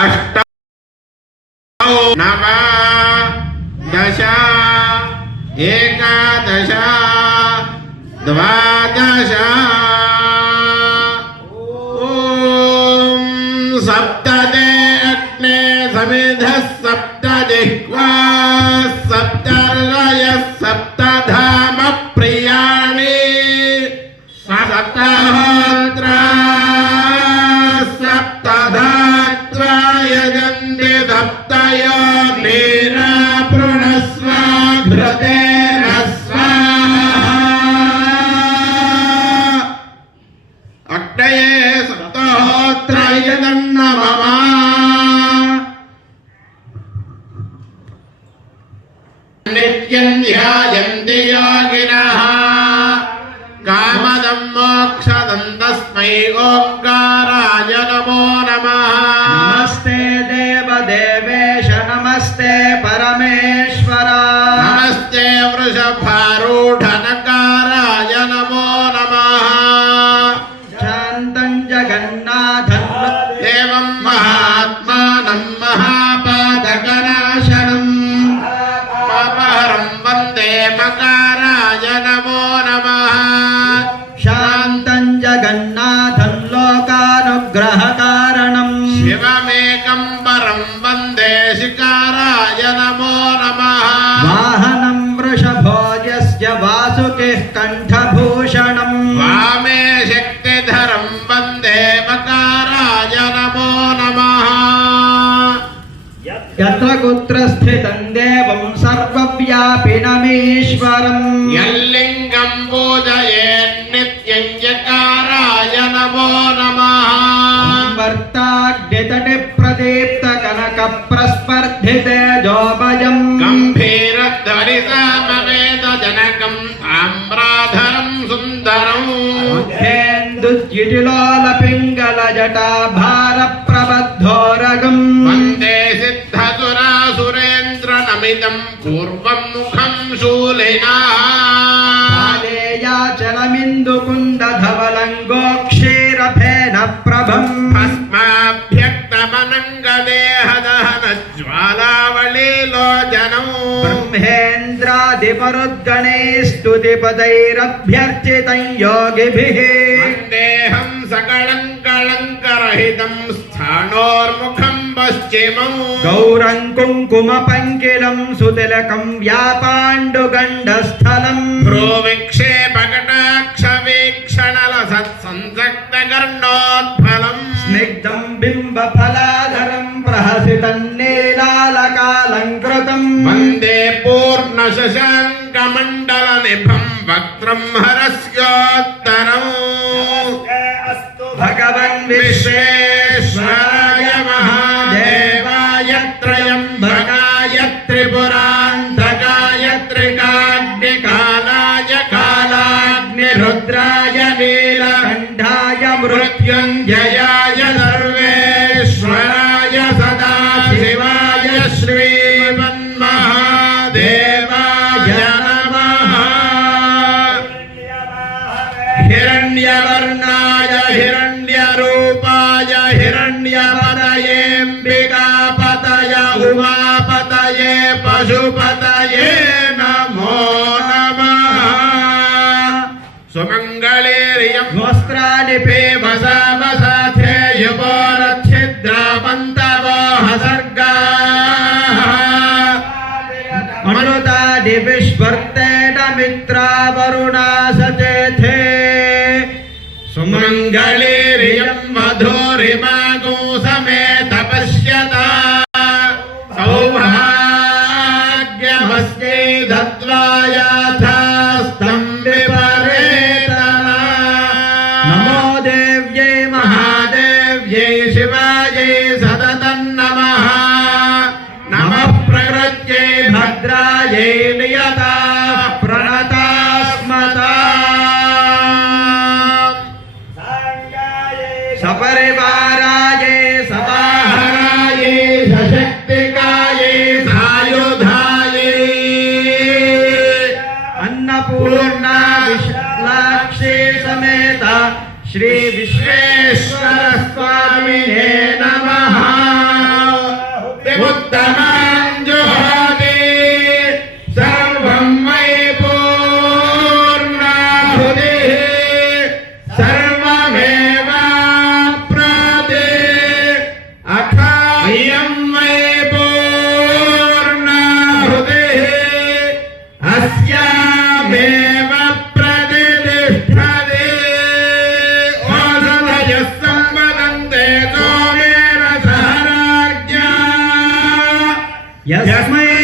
अष्ट नव दश एकादश द्वादश ध्यायन्ति योगिनः कामदं मोक्षदं तस्मै ओङ्काराय नमो नमः नमस्ते देवदेवेश नमस्ते परमेश्वर नमस्ते वृषभारूढनकाराय అనుగ్రహకారణం శివమేకంబరం వందే శికారాయ నమో నమ. వాహనం వృషభోజస్య వాసుకిః కంఠభూషణం. వామే శక్తిధరం వందే మకారాయ నమో నమ. యత్ర కుత్ర స్థితం దేవం సర్వవ్యాపినమీశ్వరం. యల్లింగం పూజయే प्रदीप्तकनकप्रस्पर्धिते जोभयम् गम्भीरध्वनिसामवेदजनकम् आम्राधरं सुन्दरम् मुखेन्दुज्जिटिलोलपिङ्गलजटा भारप्रबद्धोरगम् वन्दे सिद्धसुरासुरेन्द्रनमिदं पूर्वं मुखं शूलिनः कालेयाचलमिन्दुकुन्दधवलङ्गोक्षीरफेन ब्रह्मेन्द्रादिमरुद्गणे स्तुतिपदैरभ्यर्चितं योगिभिः वन्देऽहं सकलं कलङ्करहितं स्थाणोर्मुखं पश्चिमौ गौरं कुङ्कुमपङ्किलं सुतिलकं व्यापाण्डुगण्डस्थलम् भ्रूवीक्षेपकटाक्षवीक्षणलसत्संसक्तकर्णोत्फलम् स्निग्धं बिम्बफलाधरं प्रहसितं नीलालकालङ्कृतम् वंदे पूर्णशशाङ्कमण्डलनिभम् वक्त्रम् हरस्योत्तरम्। अस्तु भगवन् विश्वे सुमङ्गलेरियं वस्त्राणि वसावसाथे युवोरच्छिद्रापन्तवो हसर्गाः मनुतादि विश्वर्तेन मित्रा Yes, yes my